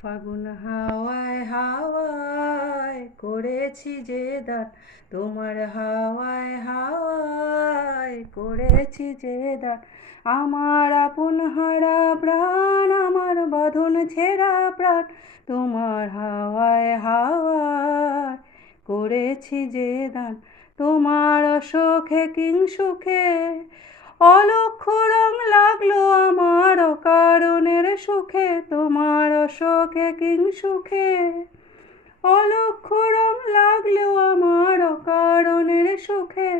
ফাগুন হাওয়ায় হাওয়ায় করেছি যে দান, তোমার হাওয়ায় হাওয়ায় করেছি যে দান। আমার আপন হারা প্রাণ, আমার বাঁধন ছেঁড়া প্রাণ, তোমার হাওয়ায় হাওয়ায় করেছি যে দান। তোমার অসুখে কিং সুখে অলক্ষ রং লাগলো আমার অকারণের সুখে, তোমার অসুখে কিং সুখে অলক্ষ রং লাগলো আমার অকারণের সুখে।